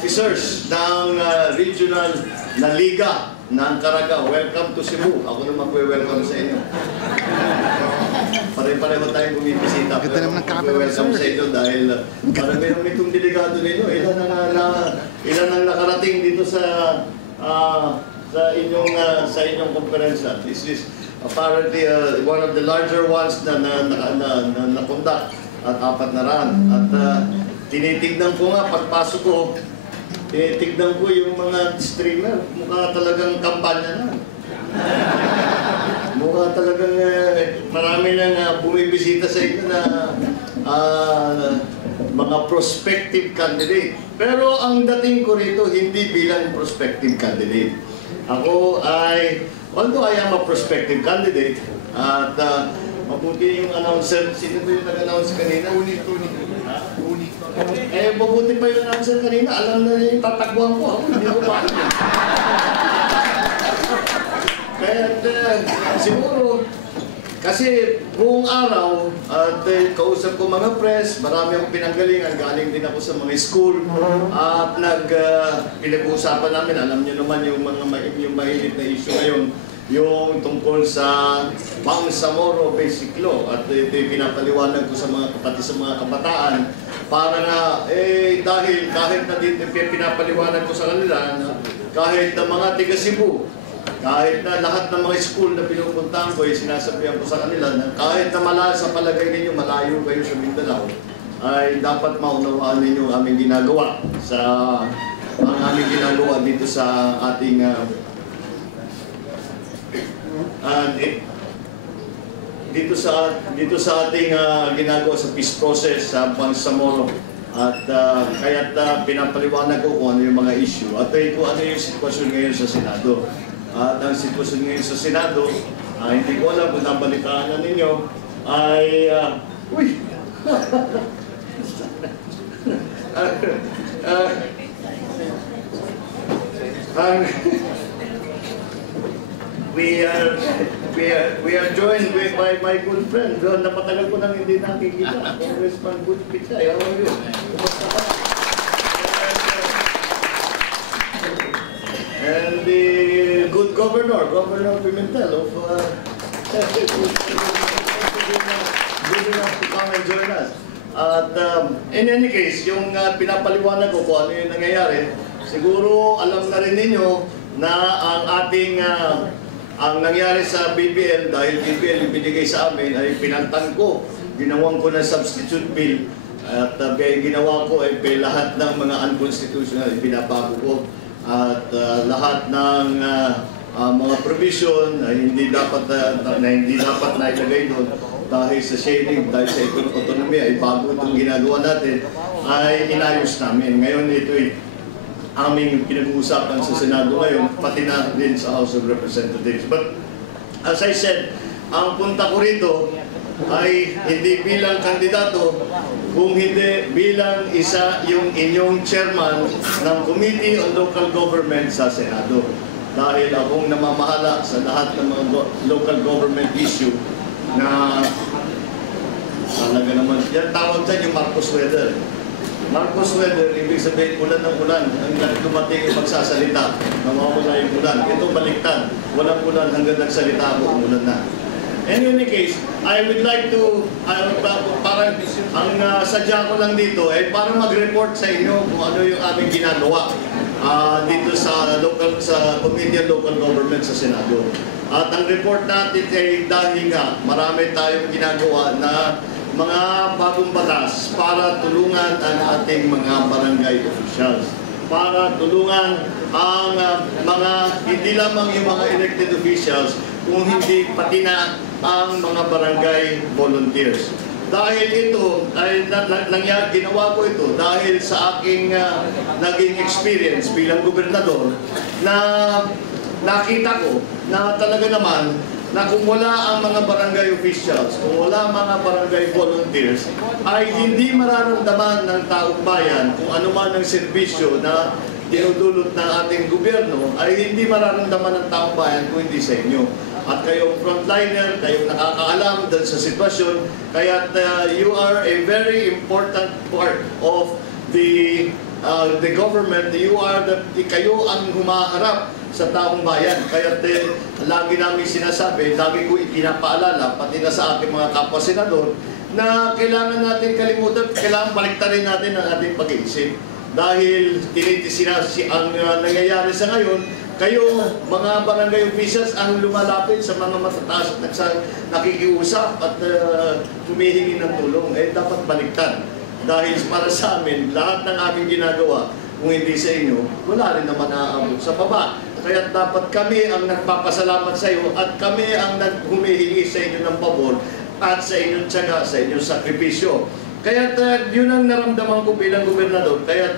officers ng regional na liga ng Caraga. Welcome to Cebu. Ako naman welcome sa inyo. Pare-pareho tayong bumibisita. Pero welcome sa inyo dahil parang itong delegado ninyo. Ilan ang nakarating dito sa inyong konferensya. This is apparently one of the larger ones na na-conduct at 4 na run. At tinitignan ko nga, pagpasok ko, tinitignan ko yung mga streamer. Mukha talagang kampanya na. Mukha talagang marami nang bumibisita sa inyo na mga prospective candidate. Pero ang dating ko rito, hindi bilang prospective candidate. Ako ay, although I am a prospective candidate, at mabuti yung announcer. Sino ba yung nag-announce kanina? Mabuti pa yung announcer kanina. Alam na yung tatagwang ko. Ako, hindi ko pa alam. Kaya siguro, kasi buong araw, at kausap ko mga press, marami akong pinanggalingan. Galing din ako sa mga school. At pinag-uusapan namin, alam niyo naman yung mahilit na issue ngayon, yung tungkol sa Bangsamoro Basic Law. At ito yung pinapaliwanag ko sa pati sa mga kabataan para nga, dahil kahit na dito pinapaliwanag ko sa kanila, kahit na mga tiga Cebu, kahit na lahat ng mga school na pinupuntahan ko, sinasabihan ko sa kanila na kahit na sa palagay ninyo malayo kayo sa Mindanao, ay dapat maunawaan ninyo ang aming ginagawa dito sa ating dito sa ating ginagawa sa peace process sa Bangsamoro. At kaya't pinapaliwanag ko kung ano yung mga issue at kung ano yung sitwasyon ngayon sa Senado. At ang sitwasyon ngayon sa Senado, hindi ko alam kung nabalitaan na ninyo, ay we are joined by my good friend. Napatagal ko nang hindi nakikita. Congressman Good Pichay. How are you? Kumusta ka? And the good Governor Pimentel of good enough to come and join us. At in any case, yung pinapaliwanag ko kung ano yung nangyayari, siguro alam na rin ninyo na ang ating ang nangyari sa BBL, dahil BBL ibinigay sa amin, ay pinantang ko, ginawang ko ng substitute bill, at ginawa ko ay lahat ng mga unconstitutional, pinabago ko, at lahat ng mga provision na hindi dapat na ilagay doon dahil sa shading, dahil sa autonomy, ay bago itong ginagawa natin, ay inayos namin. Ngayon ito'y aming pinag-uusapan sa Senado ngayon, pati na din sa House of Representatives. But as I said, ang punta ko rito ay hindi bilang kandidato, kung hindi bilang isa yung inyong chairman ng Committee on Local Government sa Senado. Dahil akong namamahala sa lahat ng mga local government issue na talaga naman, yan tawag dyan yung Marcos weather. Marcos weather, ibig sabihin ulan ng ulan. Ang dumating yung magsasalita, namawala yung ulan. Ito baliktad, walang ulan hanggang nagsalita ako, umulan na. In any case, I would like to, parang ang sadya ko lang dito ay para mag-report sa inyo kung ano yung aming ginagawa dito sa Committee on Local Government sa Senado. At ang report natin ay dahil nga marami tayong ginagawa na mga bagong batas para tulungan ang ating mga barangay officials, para tulungan ang mga, hindi lamang yung mga elected officials, kung hindi pati na ang mga barangay volunteers. Dahil ito, ginawa ko ito dahil sa aking naging experience bilang gobernador, na nakita ko na talaga naman na kung wala ang mga barangay officials, kung wala mga barangay volunteers, ay hindi mararamdaman ng taong bayan kung ano man ang serbisyo na dinudulot ng ating gobyerno, ay hindi mararamdaman ng taong bayan kung hindi sa inyo. At kayong frontliner, kayong nakakaalam dahil sa sitwasyon, kaya you are a very important part of the the government, kayo ang humaharap sa taong bayan. Kaya lagi namin sinasabi, lagi ko ipinapaalala, pati na sa ating mga kapwa senador, na kailangan natin kalimutan, kailangan baliktarin natin ang ating pag-iisip. Dahil ang nangyayari sa ngayon, kayo, mga barangay officials, ang lumalapit sa mga matataas at nakikiusap at humihingi ng tulong, dapat baliktad. Dahil para sa amin, lahat ng aming ginagawa, kung hindi sa inyo, wala rin naman naaabot sa baba. Kaya dapat kami ang nagpapasalamat sa iyo at kami ang humihingi sa inyo ng pabor at sa inyong tiyaga, sa inyong sakripisyo. Kaya yun ang naramdaman ko bilang gobernador. Kaya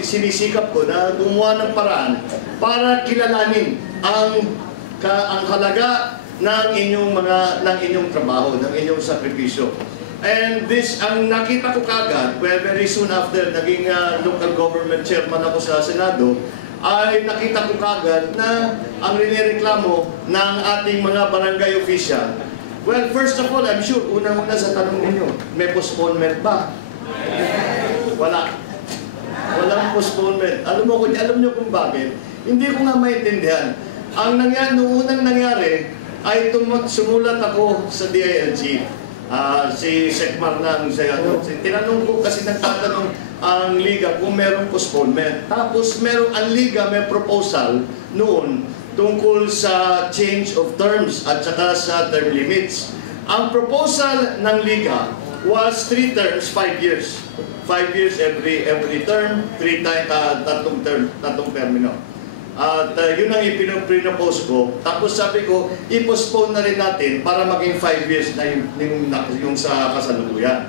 sinisikap ko na gumawa ng paraan para kilalanin ang halaga ng inyong trabaho, ng inyong sakripisyo. And this, ang nakita ko kagad, very soon after naging local government chairman ako sa Senado, ay nakita ko kagad na ang rinireklamo ng ating mga barangay official. Well, first of all, I'm sure, unang-una sa tanong ninyo, may postponement ba? Wala. Walang postponement. Alam niyo kung bakit? Hindi ko nga maintindihan. Noong unang nangyari, ay sumulat ako sa DILG. Si Sekmar tinanong ko kasi nagtatanong ang Liga kung merong postponement. Tapos ang Liga may proposal noon tungkol sa change of terms at saka sa term limits. Ang proposal ng Liga was 3 terms, 5 years. 5 years every term, 3 termino. At yun ang ipinopose ko. Tapos sabi ko, i-postpone na rin natin para maging 5 years na yung sa kasalukuyan.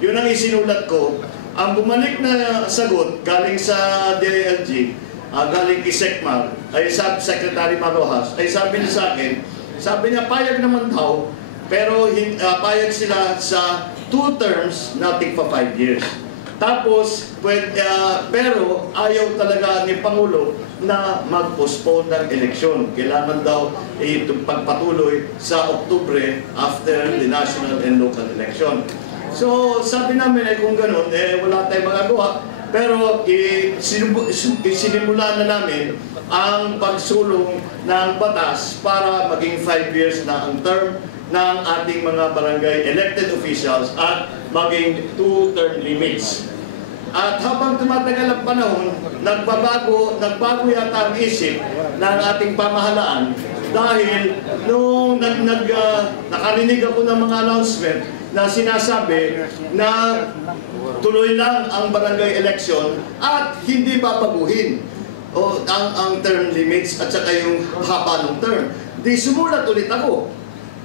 Yun ang isinulat ko. Ang bumalik na sagot galing sa DILG, galing kay Sekmar, ay Secretary Marojas, ay sabi niya sa akin, sabi niya payag naman daw, pero payag sila sa 2 terms na tigpa 5 years. Tapos, pero ayaw talaga ni Pangulo na mag-postpone ng eleksyon. Kailangan daw pagpatuloy sa Oktubre after the national and local election. So, sabi namin kung ganun, wala tayong magagawa. Pero sinimulan na namin ang pagsulong ng batas para maging 5 years na ang term ng ating mga barangay elected officials at maging 2 term limits. At habang tumatagal ang panahon, nagbago yata ang isip ng ating pamahalaan dahil nung nakarinig ako ng mga announcement na sinasabi na tuloy lang ang barangay election at hindi babaguhin ang term limits at saka yung haba ng term. Di sumulat ulit ako.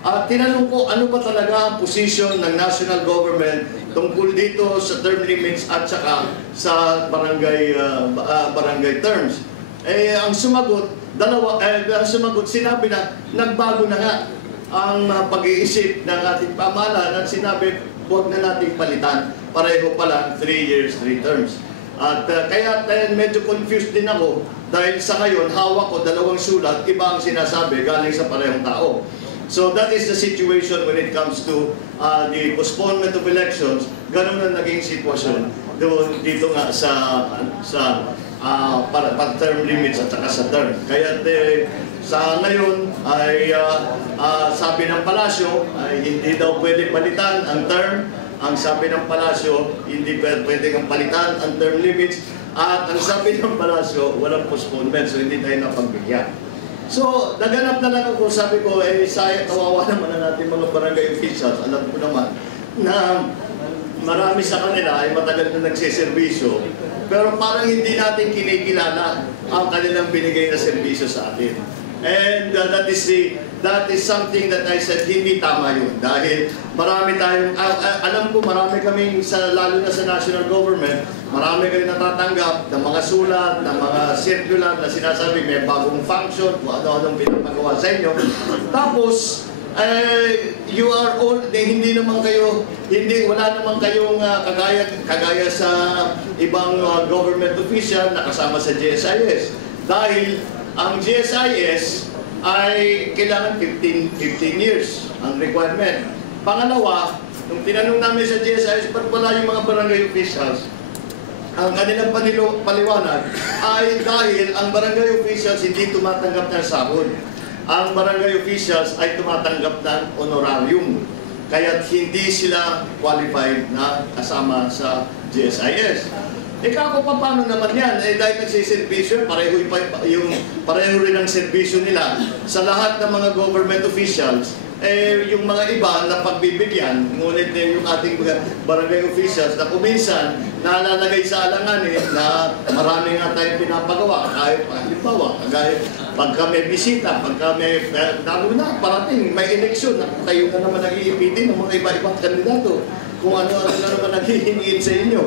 At tinanong ko ano ba talaga ang position ng national government tungkol dito sa term limits at saka sa barangay terms. Ang sumagot, sinabi na nagbago na nga ang pag-iisip ng ating pamahalaan at sinabi huwag na nating palitan. Pareho pala 3 years, 3 terms. At kaya medyo confused din ako dahil sa ngayon hawak ko 2 sulat, iba ang sinasabi galing sa parehong tao. So that is the situation when it comes to the postponement of elections. Ganun na naging sitwasyon dito nga sa term limits at saka sa term. Kaya sa ngayon ay sabi ng palasyo ay hindi daw pwede palitan ang term. Ang sabi ng palasyo hindi pwede kang palitan ang term limits. At ang sabi ng palasyo walang postponement, so hindi tayo napagbigyan. So, naganap na lang ako, sabi ko, sayang, kawawa naman na natin mga barangay officials. Alam ko naman na marami sa kanila ay matagal na nagsiservisyo, pero parang hindi natin kinikilala ang kanilang binigay na serbisyo sa atin. And that is something that I said, hindi tama yun. Dahil marami tayong, alam ko marami kaming, lalo na sa national government, marami kayong natatanggap ng mga sulat, ng mga circular na sinasabi may bagong function, kung ano-anong pinapagawa sa inyo. Tapos, you are all, hindi naman kayo, wala naman kayong kagaya sa ibang government official na kasama sa GSIS. Dahil ang GSIS ay kailangan 15 years ang requirement. Pangalawa, nung tinanong namin sa GSIS, ba't wala yung mga barangay officials? ang kanilang paliwanag ay dahil ang barangay officials hindi tumatanggap ng sahod. Ang barangay officials ay tumatanggap ng honorarium. Kaya hindi sila qualified na kasama sa GSIS. Kako pa paano naman yan? Dahil nagsiservisyo, pareho rin ang serbisyo nila sa lahat ng mga government officials. Yung mga iba na pagbibigyan, ngunit yung ating barangay officials na kuminsan nalalagay sa alanganin na marami nga tayong pinapagawa. Kahit halimbawa, pagka may bisita, pagka may, lalo na parating, may eleksyon, kayo na naman nag-iipitin ng mga iba-ibang kandidato kung ano-ano na naman naghihingin sa inyo.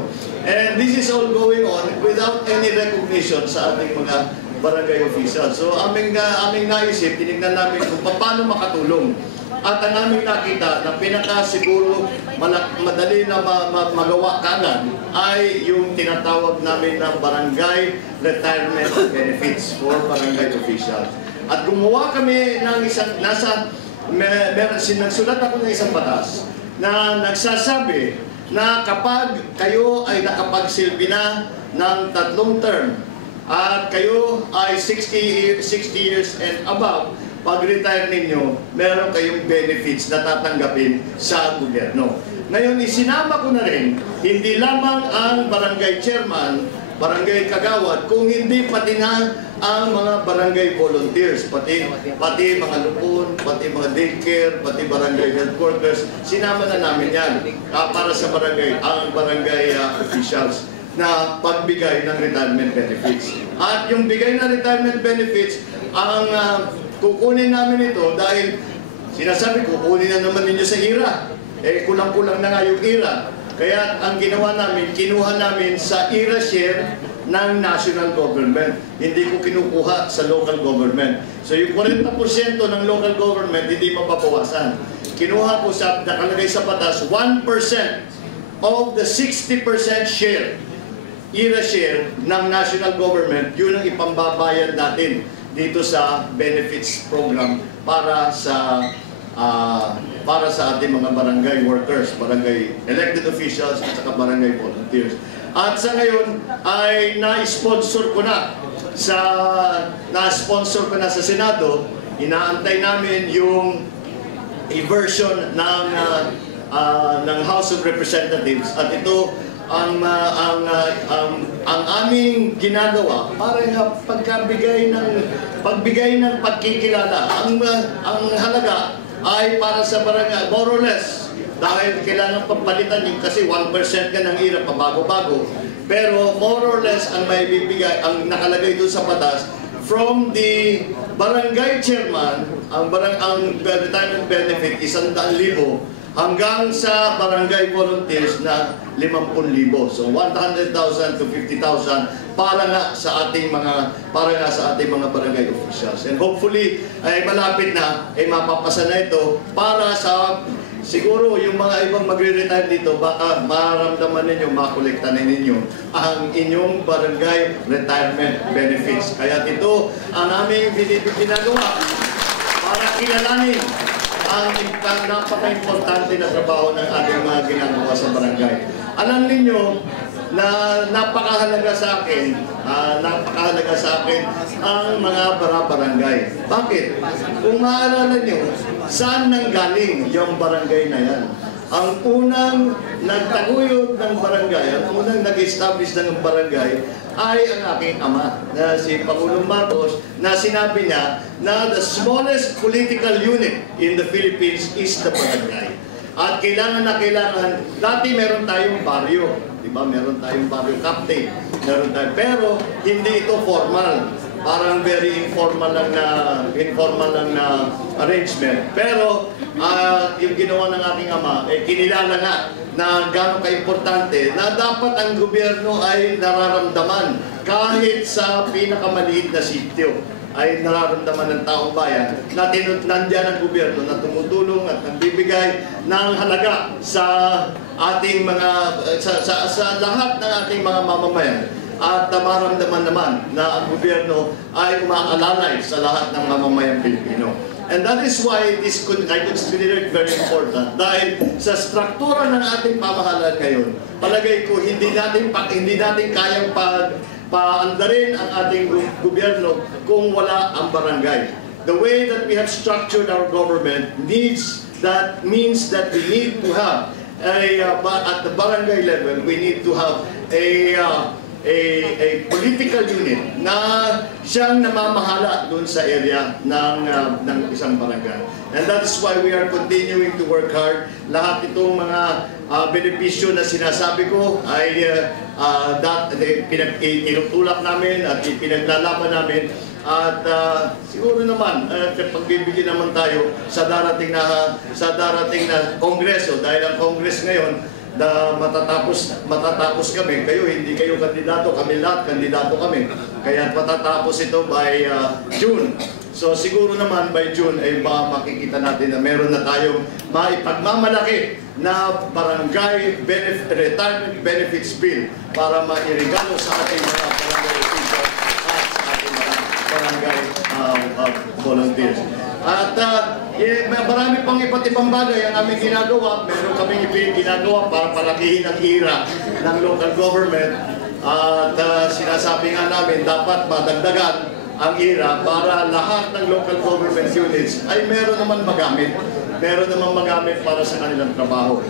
And this is all going on without any recognition sa ating mga barangay officials. So aming naisip, tinignan namin kung paano makatulong. At ang aming nakita na pinaka-siguro madali na magawa kagad ay yung tinatawag namin ng barangay retirement benefits for barangay officials. At gumawa kami ng isang, nagsulat ako ng isang batas na nagsasabi na kapag kayo ay nakapagsilbi na ng 3 term at kayo ay 60 years and above, pag-retire ninyo, meron kayong benefits na tatanggapin sa gobyerno. Ngayon, isinama ko na rin, hindi lamang ang barangay chairman, barangay kagawad, kung hindi pati na ang mga barangay volunteers, pati mga lupon, pati mga daycare, pati barangay health workers, sinama na namin yan para sa ang barangay officials na pagbigay ng retirement benefits. At yung bigay na retirement benefits, ang kukunin namin ito dahil sinasabi, kukunin na naman ninyo sa IRA. Kulang-kulang na nga yung IRA. Kaya ang ginawa namin, kinuha namin sa IRA share ng national government. Hindi ko kinukuha sa local government. So yung 40% ng local government, hindi mapapawasan. Kinuha ko sa, nakalagay sa batas, 1% of the 60% share, IRA share ng national government, yun ang ipambabayad natin dito sa benefits program para sa ating mga barangay workers, barangay elected officials at saka barangay volunteers. At sa ngayon ay na-sponsor ko na sa Senado. Inaantay namin yung version ng House of Representatives at ito ang aming ginagawa para nga pagbigay ng pagkikilala. Ang halaga ay para sa barangay, more or less, dahil kailangan pagpalitan yung kasi 1% ka ng IRA pabago-bago. Pero more or less ang may bibigay, ang nakalagay doon sa batas, from the barangay chairman, ang retirement benefit 100,000 hanggang sa barangay volunteers na 50,000. So 100,000 to 50,000 para nga sa ating mga barangay officials. And hopefully ay malapit na ay mapapasa na ito para sa siguro yung mga ibang magre-retire dito, baka maramdaman ninyo, makolekta ninyo ang inyong barangay retirement benefits. Kaya ito ang aming ginagawa para kilalanin ang napaka-importante na trabaho ng ating mga ginagawa sa barangay. Alam ninyo na napakahalaga sa akin ang mga barangay. Bakit? Kung maaalala nyo, saan nanggaling yung barangay na yan? Ang unang nagtaguyod ng barangay, ang unang nag-establish ng barangay ay ang aking ama, na si Pangulong Marcos, na sinabi niya na the smallest political unit in the Philippines is the barangay. At kailangan, dati meron tayong baryo, di ba? Meron tayong baryo captain, meron tayo, pero hindi ito formal. Parang very informal lang na arrangement. Pero yung ginawa ng aking ama, kinilala nga na gano'ng ka-importante na dapat ang gobyerno ay nararamdaman kahit sa pinakamaliit na sityo ay nararamdaman ng taong bayan na nandiyan ang gobyerno na tumutulong at nagbibigay ng halaga sa ating sa lahat ng ating mga mamamayan. At maramdaman naman na ang gobyerno ay umaalalay sa lahat ng mamamayang Pilipino. And that is why I consider it very important. Dahil sa struktura ng ating pamahalaan ngayon, palagay ko hindi natin kayang paandarin ang ating gobyerno kung wala ang barangay. The way that we have structured our government means that we need to have at the barangay level, we need to have a political unit na siyang namamahala doon sa area ng isang barangay. And that's why we are continuing to work hard. Lahat itong mga benepisyo na sinasabi ko ay pinagtulak namin at pinaglalaban namin. At siguro naman, pagbibigyan naman tayo sa darating na Kongreso, dahil ang Congress ngayon na matatapos kami, hindi kayo kandidato, kami lahat kandidato kami. Kaya matatapos ito by June. So siguro naman by June ay makikita natin na meron na tayong maipagmamalaki na barangay retirement benefits bill para mairigalo sa ating mga barangay officials at sa ating mga barangay volunteers. At marami pang iba't ibang bagay ang aming ginagawa. Meron kaming ginagawa para palakihin ang ira ng local government. At sinasabi nga namin, dapat madagdagan ang ira para lahat ng local government units ay meron naman magamit. Meron naman magamit para sa kanilang trabaho.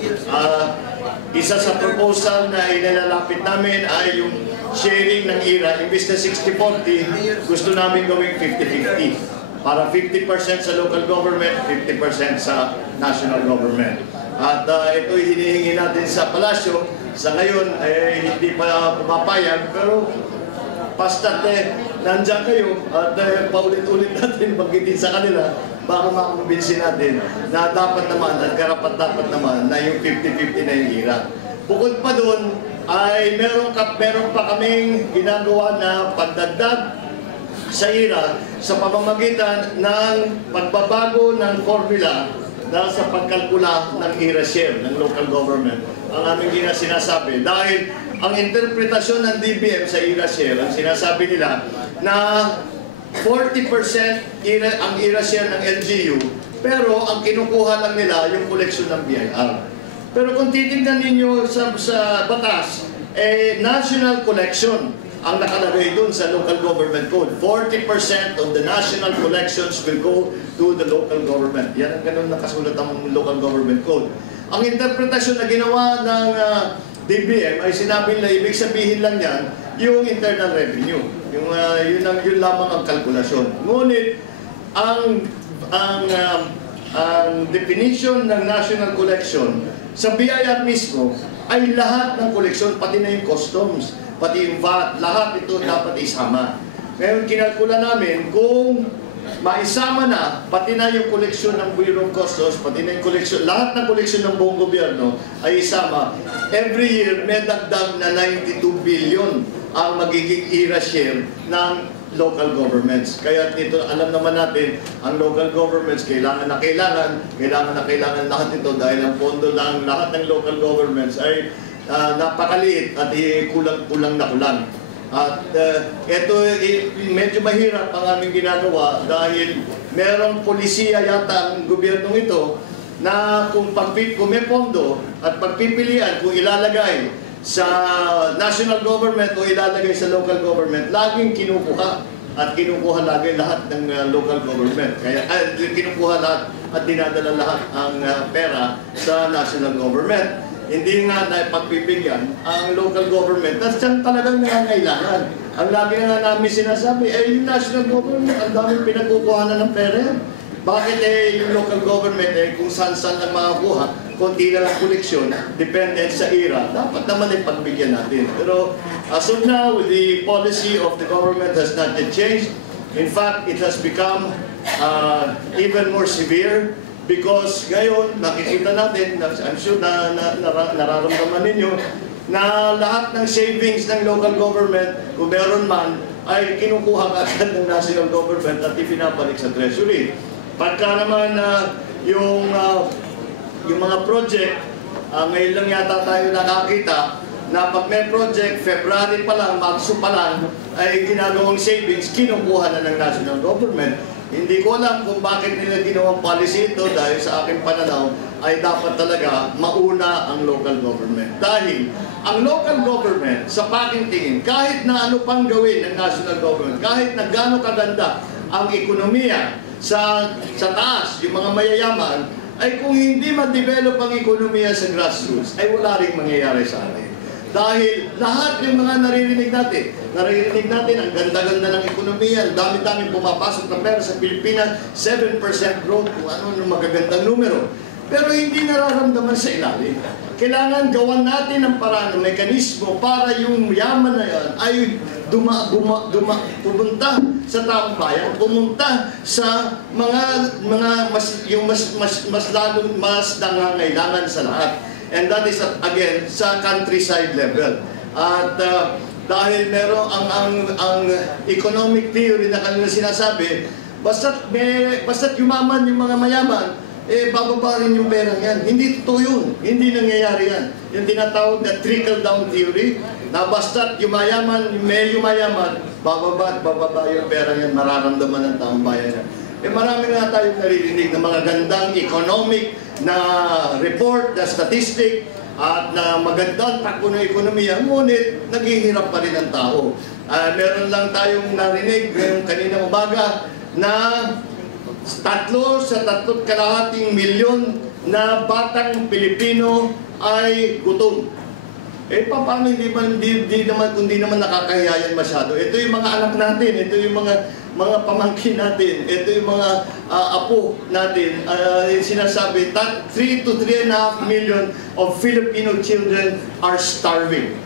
Isa sa proposal na inilalapit namin ay yung sharing ng ira. Imbis na 60-40, gusto namin gawing 50-50. Para 50% sa local government, 50% sa national government. At ito hinihingi natin sa palasyo. Sa ngayon, hindi pa pumapayag, pero basta nandyan kayo at paulit-ulit natin banggitin sa kanila, baka makakumbinsin natin na dapat naman at karapat dapat naman na yung 50-50 na yung ira. Bukod pa doon, ay meron pa kaming ginagawa na pagdagdag sa ira sa pamamagitan ng pagbabago ng formula dahil sa pagkalkula ng ira share ng local government. Ang aming sinasabi, dahil ang interpretasyon ng DBM sa ira share, ang sinasabi nila na 40% ang ira share ng LGU, pero ang kinukuha lang nila yung koleksyon ng BIR. Pero kung titingnan ninyo sa batas, national collection ang nakalagay dun sa local government code. 40% of the national collections will go to the local government. Yan ang ganun nakasulat ang local government code. Ang interpretasyon na ginawa ng DBM ay sinabi na ibig sabihin lang yan yung internal revenue. Yun lamang ang kalkulasyon. Ngunit ang definition ng national collection sa BIR mismo ay lahat ng koleksyon, pati na yung customs, pati yung VAT, lahat ito dapat isama. Ngayon, kinalkula namin kung maisama na, pati na yung koleksyon ng Bureau of Customs, pati na yung koleksyon, lahat ng koleksyon ng buong gobyerno ay isama. Every year, may dagdag na 92 billion ang magiging ira share ng local governments. Kaya dito, alam naman natin, ang local governments, kailangan na kailangan lahat ito dahil ang pondo ng lahat ng local governments ay napakaliit at kulang na kulang. At ito, medyo mahirap ang aming ginagawa dahil merong polisiya yata ang gobyernong ito na kung may pondo at pagpipilian kung ilalagay sa national government o ilalagay sa local government, laging kinukuha lagi lahat ng local government. Kaya kinukuha lahat at dinadala lahat ang pera sa national government. Hindi nga na pagpipigyan ang local government at siyang talagang nangangailangan. Ang lagi na namin sinasabi, yung national government, ang daming pinagkukuhanan ng pera. Bakit yung local government, kung saan-saan lang makakuha, konti na lang koleksyon, dependent sa ira, dapat naman pagbigyan natin. Pero as of now, the policy of the government has not yet changed. In fact, it has become even more severe. Because ngayon, nakikita natin, I'm sure na nararamdaman ninyo, na lahat ng savings ng local government, kung meron man, ay kinukuha agad ng national government at ipinabalik sa treasury. Pagka naman yung mga project, ngayon lang yata tayo nakakita, na pag may project, February pa lang, Marso pa lang, ay ginagawang savings, kinukuha na ng national government. Hindi ko alam kung bakit nila ginawang policy ito dahil sa aking pananaw ay dapat talaga mauna ang local government. Dahil ang local government, sa aking tingin, kahit na ano pang gawin ng national government, kahit na gaano kaganda ang ekonomiya sa taas, yung mga mayayaman, ay kung hindi ma-develop ang ekonomiya sa grassroots, ay wala rin mangyayari sa atin. Dahil lahat yung mga naririnig natin, ang ganda-ganda ng ekonomiya, ang dami-daming pumapasok na pera sa Pilipinas, 7% growth, kung ano ng magagandang numero. Pero hindi nararamdaman sa ilalim. Kailangan gawan natin ang paraan, ng mekanismo para yung yaman na yan ay pumunta sa taong bayan, pumunta sa mga mas nangangailangan sa lahat. And that is again sa countryside level. At dahil meron ang economic theory na kanina sinasabi, basta't yumaman yung mga mayaman, bababa rin yung perang yan. Hindi totoo yun. Hindi nangyayari yan. Yung tinatawag na trickle-down theory, na basta't may yumayaman, bababa at bababa yung perang yan, mararamdaman ng taong bayan yan. Marami na tayong naririnig ng mga gandang economic na report, na statistic, at na magandang takbo ng ekonomiya, ngunit naghihirap pa rin ang tao. Meron lang tayong narinig kanina umaga na 3 sa 3.5 milyon na batang Pilipino ay gutom. Paano hindi naman nakakahiya yan masyado? Ito yung mga anak natin, ito yung mga pamangkin natin, ito yung mga apo natin. Sinasabi, 3 to 3.5 million of Filipino children are starving.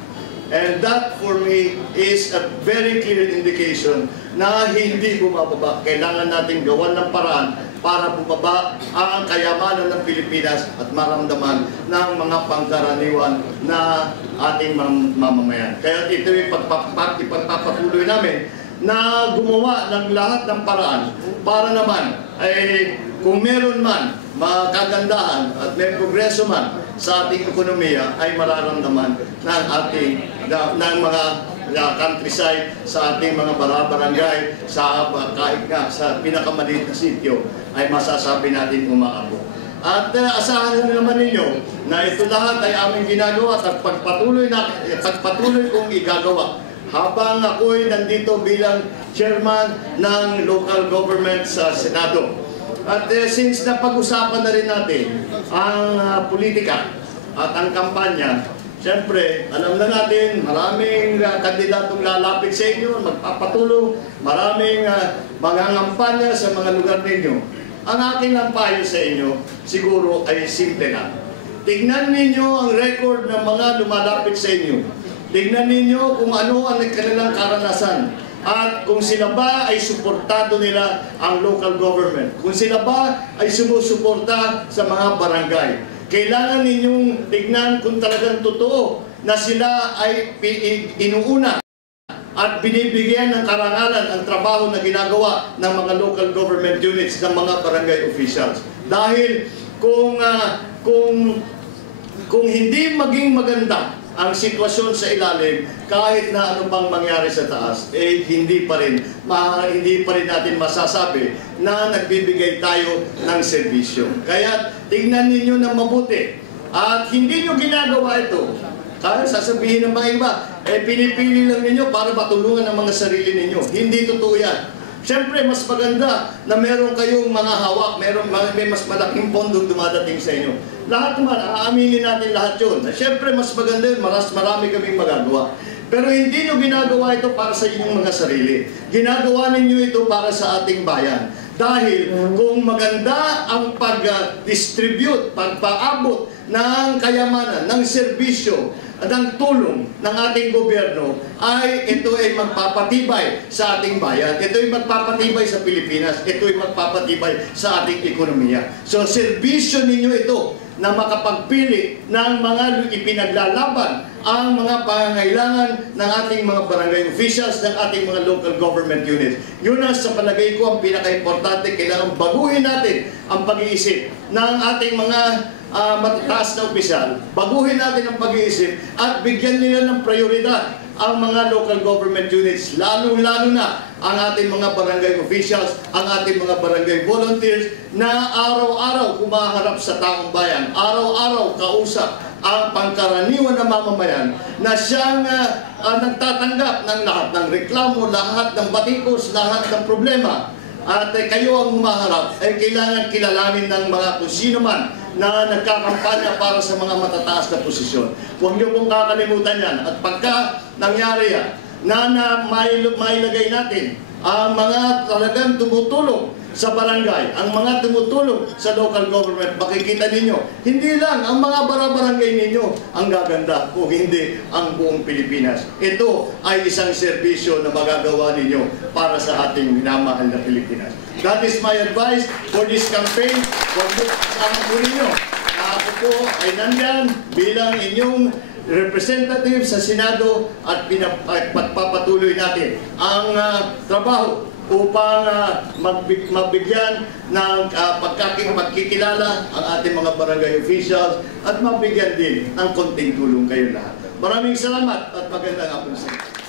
And that for me is a very clear indication na hindi bumababa. Kailangan natin gawan ng paraan para bumaba ang kayamanan ng Pilipinas at maramdaman ng mga pangkaraniwan na ating mamamayan. Kaya ito yung ipagpapatuloy namin na gumawa ng lahat ng paraan para naman ay kung meron man makagandahan at may progreso man sa ating ekonomiya ay mararamdaman ng ating ng mga countryside, sa ating mga barangay, sa kahit nga sa pinakamaliit na sitio ay masasabi natin umaabot. At asahan naman ninyo na ito lahat ay aming ginagawa at pagpatuloy kong igagawa habang ako'y nandito bilang chairman ng local government sa Senado. At since napag-usapan na rin natin ang politika at ang kampanya, siyempre, alam na natin, maraming kandidatong lalapit sa inyo, magpapatulong, maraming mangangampanya sa mga lugar ninyo. Ang aking payo sa inyo, siguro ay simple lang. Tignan ninyo ang record ng mga lumalapit sa inyo. Tignan ninyo kung ano ang kanilang karanasan. At kung sila ba ay suportado nila ang local government. Kung sila ba ay sumusuporta sa mga barangay. Kailangan ninyong tignan kung talagang totoo na sila ay inuuna at binibigyan ng karangalan ang trabaho na ginagawa ng mga local government units, ng mga barangay officials. Dahil kung hindi maging maganda ang sitwasyon sa ilalim, kahit na ano pang mangyari sa taas, hindi pa rin natin masasabi na nagbibigay tayo ng serbisyo. Kaya tingnan ninyo ng mabuti. At hindi nyo ginagawa ito. Kaya sasabihin ng mga iba, pinipili lang ninyo para matulungan ang mga sarili ninyo. Hindi totoo yan. Siyempre, mas maganda na meron kayong mga hawak, may mas malaking pondong dumadating sa inyo. Lahat naman, aaminin natin lahat yun. Siyempre, mas maganda yun, marami kaming magagawa. Pero hindi nyo ginagawa ito para sa inyong mga sarili. Ginagawa ninyo ito para sa ating bayan. Dahil kung maganda ang pag-distribute, pagpaabot ng kayamanan, ng serbisyo, ng tulong ng ating gobyerno, ay ito ay magpapatibay sa ating bayan. Ito ay magpapatibay sa Pilipinas. Ito ay magpapatibay sa ating ekonomiya. So, serbisyo ninyo ito na makapagpili ng mga ipinaglalaban ang mga pangangailangan ng ating mga barangay officials, ng ating mga local government units. Yun ang sa palagay ko ang pinaka-importante. Kailangan baguhin natin ang pag-iisip ng ating mga matataas na opisyal. Baguhin natin ang pag-iisip at bigyan nila ng prioridad ang mga local government units, lalo-lalo na ang ating mga barangay officials, ang ating mga barangay volunteers na araw-araw kumaharap sa taong bayan, araw-araw kausap ang pangkaraniwan na mamamayan na siyang nagtatanggap ng lahat ng reklamo, lahat ng batikos, lahat ng problema. At kayo ang humaharap, ay kailangan kilalanin ng mga kung sino man na nagkakampanya para sa mga matataas na posisyon. Huwag niyo pong kakalimutan yan. At pagka nangyari yan, na mailagay natin ang mga talagang tumutulong sa barangay, ang mga tumutulong sa local government, makikita ninyo, hindi lang ang mga barangay ninyo ang gaganda, kung hindi ang buong Pilipinas. Ito ay isang serbisyo na magagawa ninyo para sa ating minamahal na Pilipinas. That is my advice for this campaign. Huwag mo kasama po ninyo. Ako po ay nandyan bilang inyong representative sa Senado at pagpapatuloy natin ang trabaho upang mabigyan ng pagkikilala ang ating mga barangay officials at mabigyan din ng konting tulong kayo lahat. Maraming salamat at magandang hapon sa inyo.